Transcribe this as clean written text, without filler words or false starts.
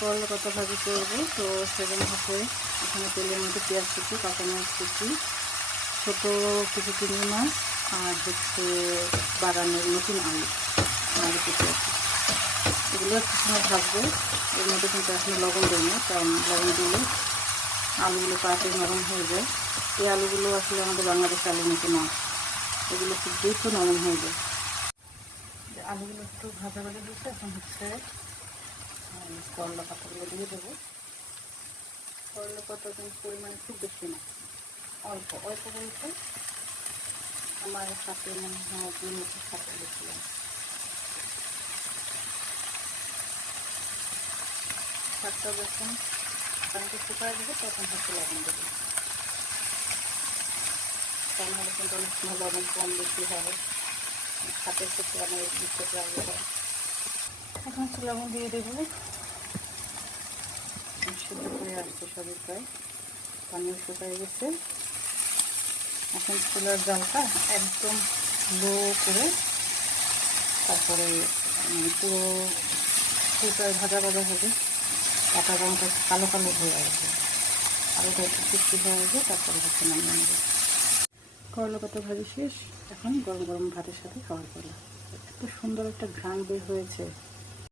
করলা পাতা ভাজি করবো, তো সেজন্য হচ্ছে এখানে তেলের মধ্যে পেঁয়াজ কুচি, কাঁচামরিচ কুচি, ছোটো কিছু চিংড়ি মাছ আর হচ্ছে বাগানের নতুন আলু কুচি আছে, এগুলো একটু সময় ভাজবো। এর মধ্যে কিন্তু এখন লবণ দেবো না, কারণ লবণ দিলে আলুগুলো তাড়াতাড়ি নরম হয়ে যায়। এই আলুগুলো আসলে আমাদের বাংলাদেশের আলুর মতো না, এগুলো খুব দ্রুত নরম হয়ে যায়। আলুগুলো একটু ভাজা ভাজা দিয়েছে, এখন হচ্ছে করলা পাতাগুলো দিয়ে দেবো। করলা পাতা কিন্তু পরিমাণে খুব বেশি না, অল্প অল্প বলতে আমার হাতে মনে হয় 2 মুঠো সাথে দিয়েছিলাম। শাকটা যখন পানিতে শুকায় দেবো তখন হচ্ছে লবণ দেবো, তাহলে কিন্তু অনেক সময় লবণ কম বেশি হয়, শাকের ক্ষেত্রে আমার বুঝতে পারবে হয়। এখন হচ্ছে লবণ দিয়ে দেবো, সিদ্ধ করে আসছে সবই প্রায়, পানিও শুকায় গেছে। এখন চুলার জালটা একদম লো করে তারপরে পুরো ফুলটায় ভাজা ভাজা হবে, পাতা রঙটা কালো কালো হয়ে আসবে, আলুটা একটু crispy হয়ে আসবে, তারপরে হচ্ছে নামিয়ে নেবে। করলা পাতা ভাজি শেষ, এখন গরম গরম ভাতের সাথে খাওয়ার পালা। এত সুন্দর একটা ঘ্রাণ বের হয়েছে।